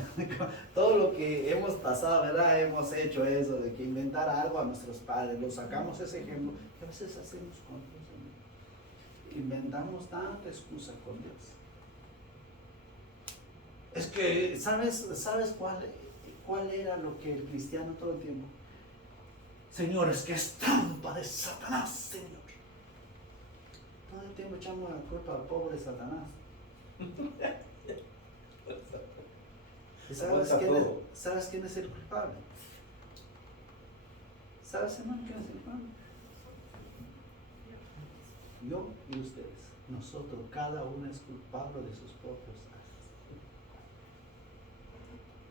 todo lo que hemos pasado, ¿verdad? Hemos hecho eso, de que inventar algo a nuestros padres, lo sacamos ese ejemplo, y a veces hacemos con Dios, ¿no? Inventamos tanta excusa con Dios. Es que, ¿sabes cuál era lo que el cristiano todo el tiempo? Señor, es que es trampa de Satanás, Señor. Todo el tiempo echamos la culpa al pobre Satanás. ¿Y sabes quién es el culpable? ¿Sabes, hermano, quién es el culpable? Yo y ustedes. Nosotros, cada uno es culpable de sus propios actos.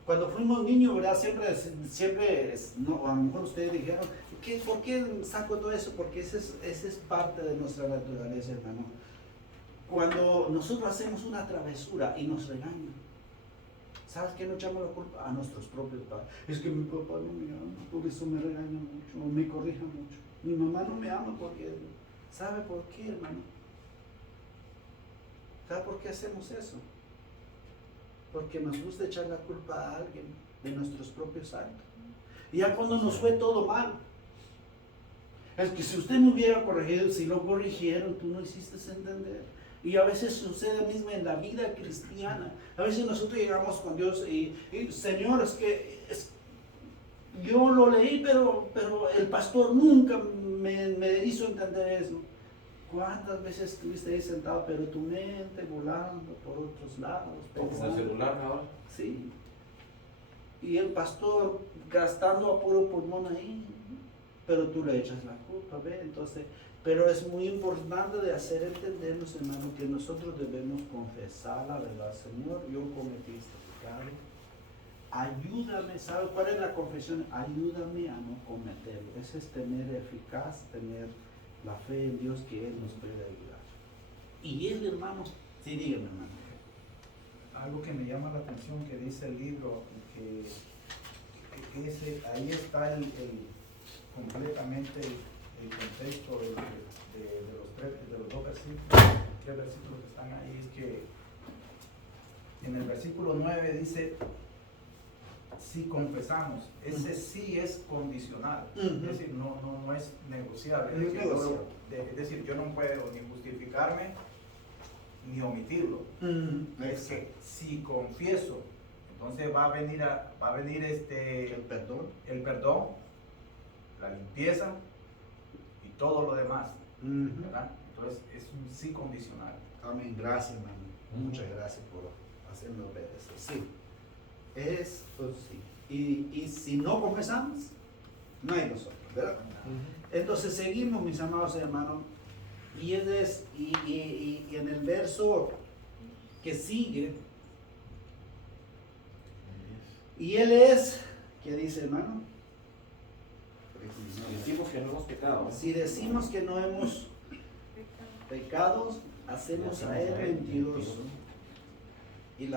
Cuando fuimos niños, ¿verdad? Siempre no, a lo mejor ustedes dijeron, ¿por qué saco todo eso? Porque ese es parte de nuestra naturaleza, hermano. Cuando nosotros hacemos una travesura y nos regañan, ¿sabes qué nos echamos la culpa? A nuestros propios padres. Es que mi papá no me ama, por eso me regaña mucho, o me corrija mucho. Mi mamá no me ama porque, ¿sabe por qué, hermano? ¿Sabe por qué hacemos eso? Porque nos gusta echar la culpa a alguien de nuestros propios actos. Y ya cuando nos fue todo mal, es que si usted me hubiera corregido, si lo corrigieron, tú no hiciste entender. Y a veces sucede mismo en la vida cristiana. A veces nosotros llegamos con Dios y Señor, yo lo leí, pero el pastor nunca me hizo entender eso. ¿Cuántas veces estuviste ahí sentado, pero tu mente volando por otros lados? Como el pensando? celular ahora. Sí. Y el pastor gastando a puro pulmón ahí, pero tú le echas la culpa, ¿ve? Entonces, pero es muy importante de hacer entendernos, hermano, que nosotros debemos confesar la verdad. Señor, yo cometí este pecado. Ayúdame, ¿sabe cuál es la confesión? Ayúdame a no cometerlo. Ese es tener eficaz, tener la fe en Dios que Él nos puede ayudar. Y Él, hermano, sí, dígame, hermano. Algo que me llama la atención que dice el libro, ahí está completamente el contexto de los dos versículos. Tres versículos que están ahí es que en el versículo 9 dice, si confesamos, ese sí es condicional, es decir, no es negociable. Es decir, yo no puedo ni justificarme ni omitirlo. Es que si confieso, entonces va a venir El perdón. el perdón la limpieza y todo lo demás, Ujú. ¿verdad? Entonces es un sí condicional. Amén, gracias, hermano. Muchas gracias por hacernos ver eso. Sí, es pues, sí. Y si no comenzamos, no hay nosotros, ¿verdad? Entonces seguimos, mis amados hermanos, y en el verso que sigue, y él es, ¿qué dice, hermano? Si decimos que no hemos pecado, Si decimos que no hemos pecado, hacemos a él mentiroso. Y su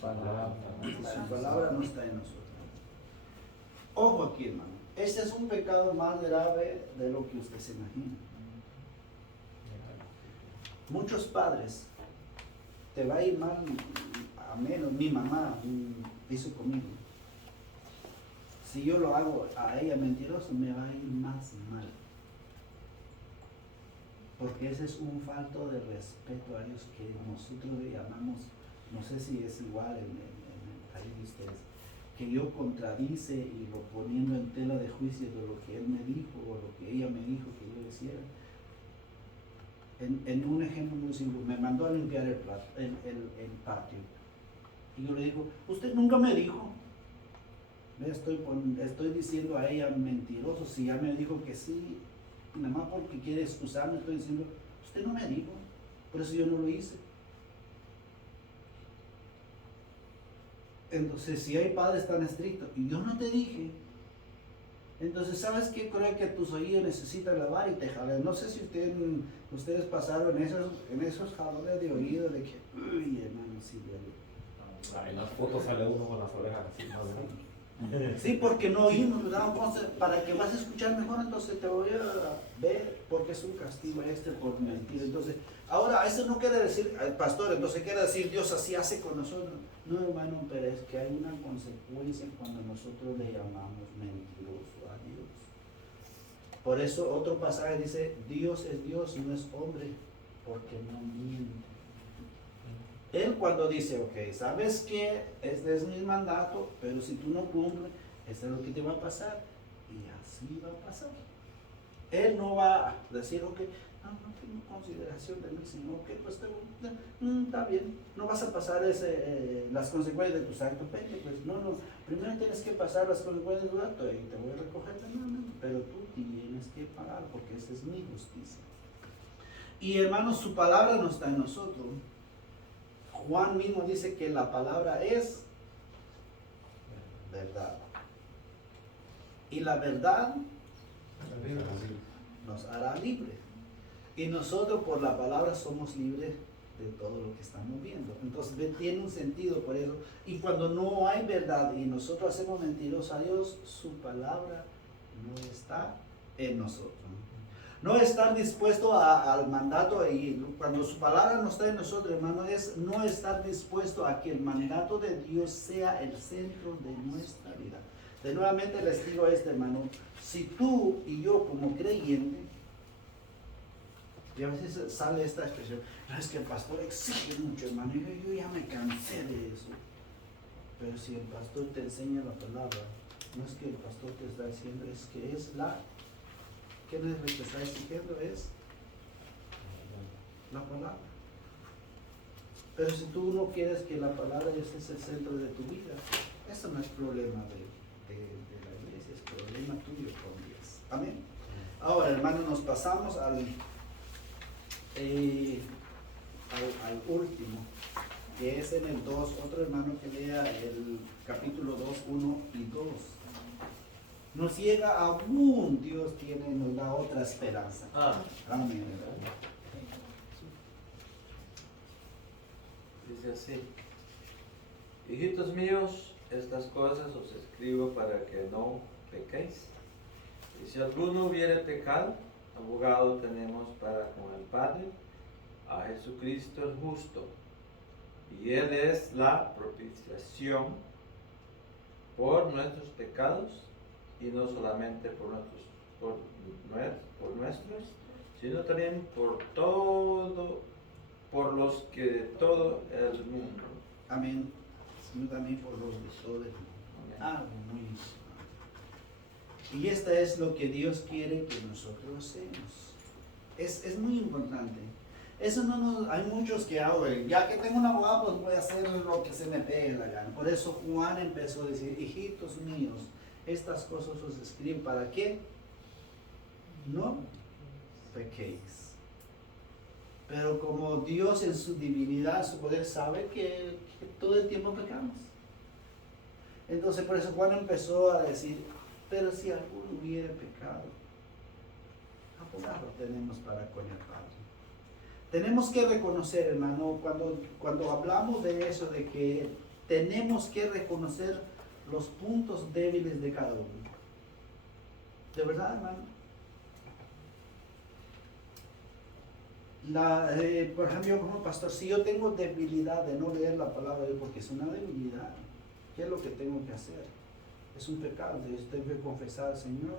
palabra, su palabra no está en nosotros. Ojo aquí, hermano. Este es un pecado más grave de lo que usted se imagina. Muchos padres te va a ir mal, a menos mi mamá hizo conmigo. Si yo lo hago a ella mentiroso, me va a ir más mal. Porque ese es un falto de respeto a Dios que nosotros le llamamos, no sé si es igual en el país de ustedes, que yo contradice y lo poniendo en tela de juicio de lo que él me dijo o lo que ella me dijo que yo hiciera. En un ejemplo muy simple, me mandó a limpiar el patio. Y yo le digo, usted nunca me dijo. Estoy diciendo a ella mentiroso, si ya me dijo que sí, nada más porque quiere excusarme, estoy diciendo, usted no me dijo, por eso yo no lo hice. Entonces, si hay padres tan estrictos y yo no te dije, entonces, ¿sabes qué? Creo que tus oídos necesitan lavar y te jalan. No sé si ustedes pasaron en esos jalones de oído de que, uy, hermano, sí, en las fotos sale uno con las orejas así, más grandes. sí, porque no oímos, ¿verdad? Entonces, para que vas a escuchar mejor, entonces te voy a ver, porque es un castigo por mentir. Entonces, ahora, eso no quiere decir, pastor, entonces quiere decir Dios así hace con nosotros. No, hermano, pero es que hay una consecuencia cuando nosotros le llamamos mentiroso a Dios. Por eso otro pasaje dice, Dios es Dios, no es hombre, porque no miente. Él cuando dice, ok, ¿sabes qué? Este es mi mandato, pero si tú no cumples, esto es lo que te va a pasar. Y así va a pasar. Él no va a decir, ok, no tengo consideración de mí, sino que pues está bien, no vas a pasar las consecuencias de tus actos, pues no, primero tienes que pasar las consecuencias de tu acto y te voy a recoger, pero tú tienes que pagar porque esa es mi justicia. Y hermanos, su palabra no está en nosotros. Juan mismo dice que la palabra es verdad. Y la verdad nos hará libres. Y nosotros por la palabra somos libres de todo lo que estamos viendo. Entonces tiene un sentido por eso. Y cuando no hay verdad y nosotros hacemos mentirosos a Dios, su palabra no está en nosotros. No estar dispuesto al mandato, y cuando su palabra no está en nosotros, hermano, es no estar dispuesto a que el mandato de Dios sea el centro de nuestra vida. De nuevamente les digo hermano, si tú y yo como creyente, y a veces sale esta expresión, no es que el pastor exige mucho, hermano, yo ya me cansé de eso. Pero si el pastor te enseña la palabra, no es que el pastor te está diciendo, es que es ¿qué es lo que te está exigiendo? Es la palabra. Pero si tú no quieres que la palabra es el centro de tu vida, eso no es problema de la iglesia, es problema tuyo con Dios. Amén. Ahora, hermano, nos pasamos al último, que es en el 2. Otro hermano que lea el capítulo 2, 1 y 2. Nos llega aún, Dios nos da otra esperanza. Amén. Dice así: hijitos míos, estas cosas os escribo para que no pequéis. Y si alguno hubiere pecado, abogado tenemos para con el Padre, a Jesucristo el justo. Y Él es la propiciación por nuestros pecados, y no solamente por nuestros, sino también por los que de todo el mundo. Amén. Sino también por los de todo el mundo. Muy Y esta es lo que Dios quiere que nosotros hacemos. Es muy importante. Eso no nos, hay muchos que ya que tengo un abogado, pues voy a hacer lo que se me pegue la gana. Por eso Juan empezó a decir, hijitos míos, estas cosas os escribo, ¿para qué? No pequéis. Pero como Dios en su divinidad, su poder, sabe que todo el tiempo pecamos. Entonces por eso Juan empezó a decir, pero si alguno hubiera pecado, abogado tenemos para con el Padre. Tenemos que reconocer, hermano, cuando hablamos de eso, de que tenemos que reconocer los puntos débiles de cada uno. De verdad, hermano. Por ejemplo, yo como pastor, si yo tengo debilidad de no leer la palabra de Dios, porque es una debilidad, ¿qué es lo que tengo que hacer? Es un pecado, yo tengo que confesar, Señor,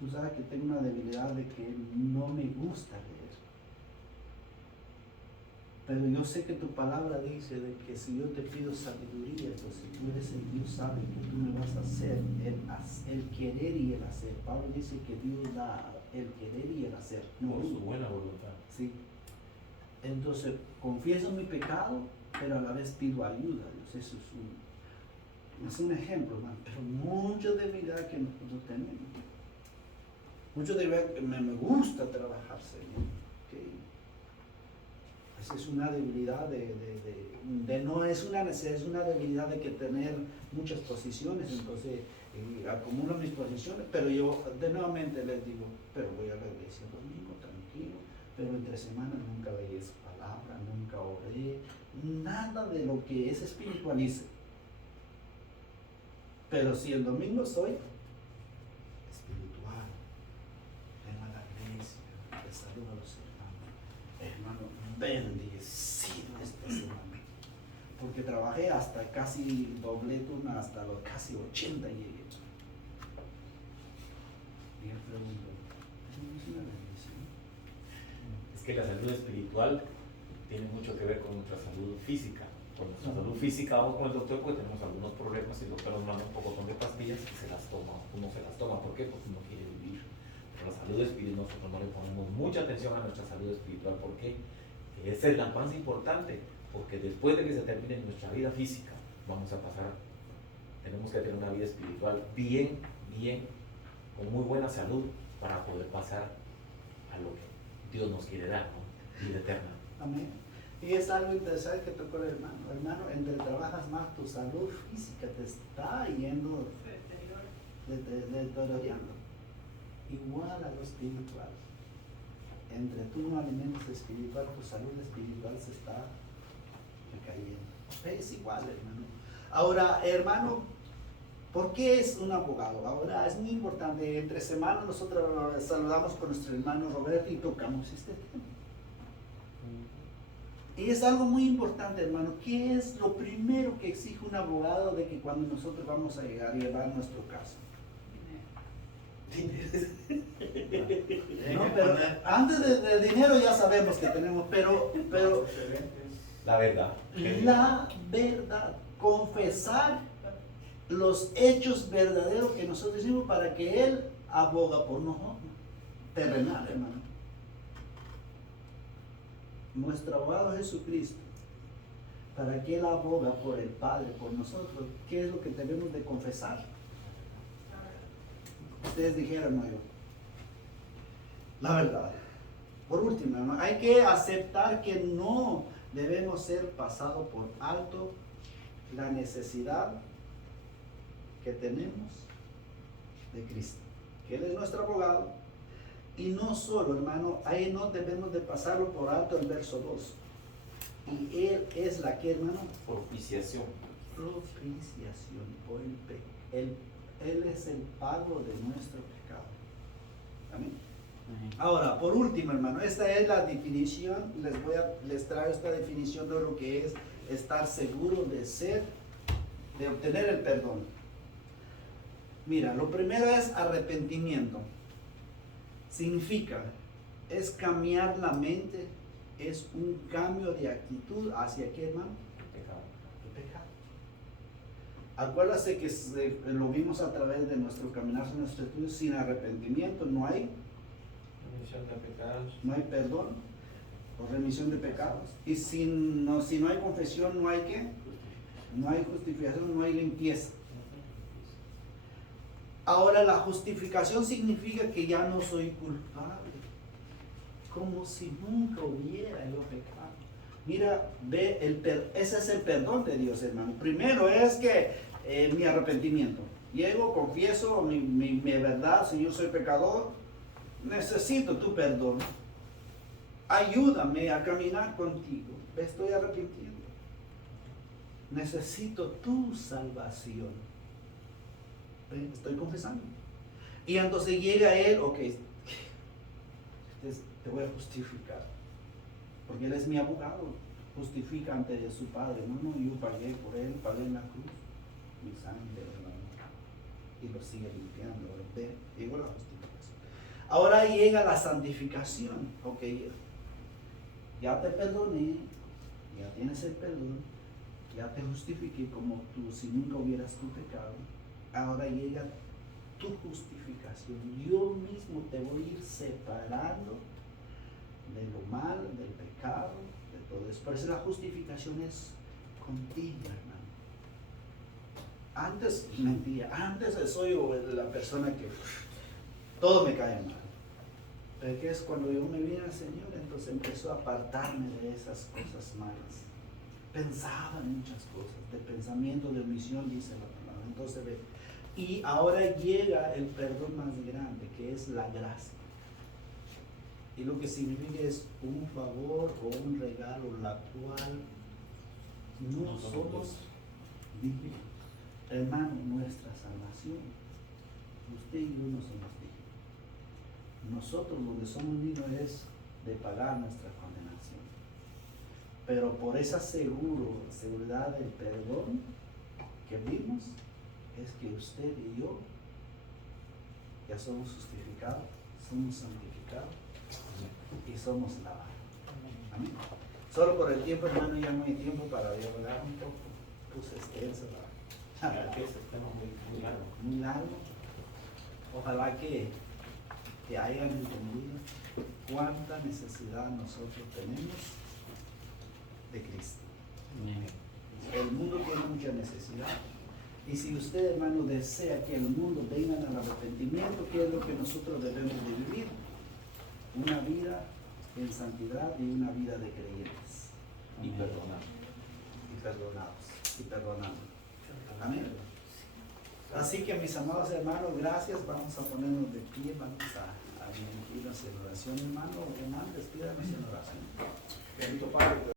tú sabes que tengo una debilidad de que no me gusta leer. Pero yo sé que tu palabra dice de que si yo te pido sabiduría, entonces tú eres el Dios sabio, que tú me vas a hacer el querer y el hacer. Pablo dice que Dios da el querer y el hacer. No, Por su buena voluntad. sí. Entonces, confieso mi pecado, pero a la vez pido ayuda a Dios. Eso es un ejemplo, hermano. Pero mucha debilidad que nosotros tenemos. Mucho debilidad que me gusta trabajar, Señor. ¿Okay? Esa es una debilidad no es una necesidad, es una debilidad de que tener muchas posiciones. Entonces, acumulo mis posiciones, pero yo de nuevamente les digo, pero voy a la iglesia el domingo, tranquilo, pero entre semanas nunca leí esa palabra, nunca oré, nada de lo que es espiritualice. Pero si el domingo soy espiritual, vengo a la iglesia, le saludo a los hermanos, bendecido esta semana. Porque trabajé hasta casi doble turno, hasta los casi 80 llegué. Y yo pregunto, ¿eso no es una bendición? Es que la salud espiritual tiene mucho que ver con nuestra salud física. Con nuestra salud física vamos con el doctor porque tenemos algunos problemas y el doctor nos manda un poco de pastillas y se las toma. Uno se las toma, ¿por qué? Porque uno quiere vivir. Pero la salud espiritual, nosotros no le ponemos mucha atención a nuestra salud espiritual. ¿Por qué? Que esa es la más importante. Porque después de que se termine nuestra vida física, tenemos que tener una vida espiritual bien, con muy buena salud para poder pasar a lo que Dios nos quiere dar, ¿no? Vida eterna. Amén. Y es algo interesante que tocó el hermano. Hermano, entre trabajas más, tu salud física te está yendo deteriorando. Igual a lo espiritual. Entre tú no alimentas espiritual, tu salud espiritual se está decayendo. Es igual, hermano. Ahora, hermano, ¿por qué es un abogado? Ahora es muy importante. Entre semanas nosotros saludamos con nuestro hermano Roberto y tocamos este tema. Y es algo muy importante, hermano. ¿Qué es lo primero que exige un abogado de que cuando nosotros vamos a llegar y llevar nuestro caso? No, pero antes de dinero ya sabemos que tenemos, pero La verdad. la verdad, confesar los hechos verdaderos que nosotros hicimos para que Él aboga por nosotros. Terrenal, hermano. Nuestro abogado Jesucristo, para que Él aboga por el Padre, por nosotros, ¿qué es lo que tenemos de confesar? Ustedes dijeron, no yo. La verdad. Por último, hermano, hay que aceptar que no debemos ser pasados por alto la necesidad que tenemos de Cristo, que Él es nuestro abogado. Y no solo, hermano, ahí no debemos de pasarlo por alto el verso 2. Y Él es la que, hermano, Propiciación. propiciación por Él es el pago de nuestro pecado. Amén. Ahora, por último, hermano, esta es la definición. Les traigo esta definición de lo que es estar seguro de obtener el perdón. Mira, lo primero es arrepentimiento. Significa, es cambiar la mente, es un cambio de actitud hacia qué, hermano? Pecado. El pecado. Acuérdate que lo vimos a través de nuestro caminar, en nuestro estudio, sin arrepentimiento no hay Remisión de pecados. no hay perdón o remisión de pecados. Y si no hay confesión, no hay qué, no hay justificación, no hay limpieza. Ahora la justificación significa que ya no soy culpable, como si nunca hubiera yo pecado. Mira, ese es el perdón de Dios, hermano. Primero es que mi arrepentimiento. Llego, confieso mi verdad, Señor, soy pecador, necesito tu perdón. Ayúdame a caminar contigo. Me estoy arrepintiendo. Necesito tu salvación. Estoy confesando. Y entonces llega Él, ok, te voy a justificar. Porque Él es mi abogado. Justifica ante su Padre. No, yo pagué por Él, pagué en la cruz. Mi sangre, hermano. Y lo sigue limpiando. Llegó la justificación. Ahora llega la santificación. Ok, ya te perdoné, ya tienes el perdón, ya te justifiqué como tú, si nunca hubieras tu pecado. Ahora llega tu justificación. Yo mismo te voy a ir separando de lo malo, del pecado, de todo eso. Por eso la justificación es contigo, hermano. Antes mentía, antes soy la persona que todo me cae mal. Pero que es cuando yo me vine al Señor, entonces empezó a apartarme de esas cosas malas. Pensaba en muchas cosas, de pensamiento, de omisión, dice la palabra. Entonces ve, y ahora llega el perdón más grande, que es la gracia. Y lo que significa es un favor o un regalo, la cual no somos dignos. Hermano, nuestra salvación, usted y yo no somos dignos. Nosotros donde somos dignos es de pagar nuestra condenación. Pero por esa seguridad del perdón que vimos, es que usted y yo ya somos justificados, somos santificados y somos lavados. Amén. Solo por el tiempo, hermano, ya no hay tiempo para dialogar un poco. Puse extenso Que ese tema muy largo. muy largo. Ojalá que hayan entendido cuánta necesidad nosotros tenemos de Cristo. El mundo tiene mucha necesidad. Y si usted, hermano, desea que el mundo venga al arrepentimiento, ¿qué es lo que nosotros debemos de vivir? Una vida en santidad y una vida de creyentes. Y perdonar. Y perdonados. Y perdonando. Amén. Así que, mis amados hermanos, gracias. Vamos a ponernos de pie, vamos a dirigirnos en oración, hermano. Hermano, despídanos en oración. Bendito Padre.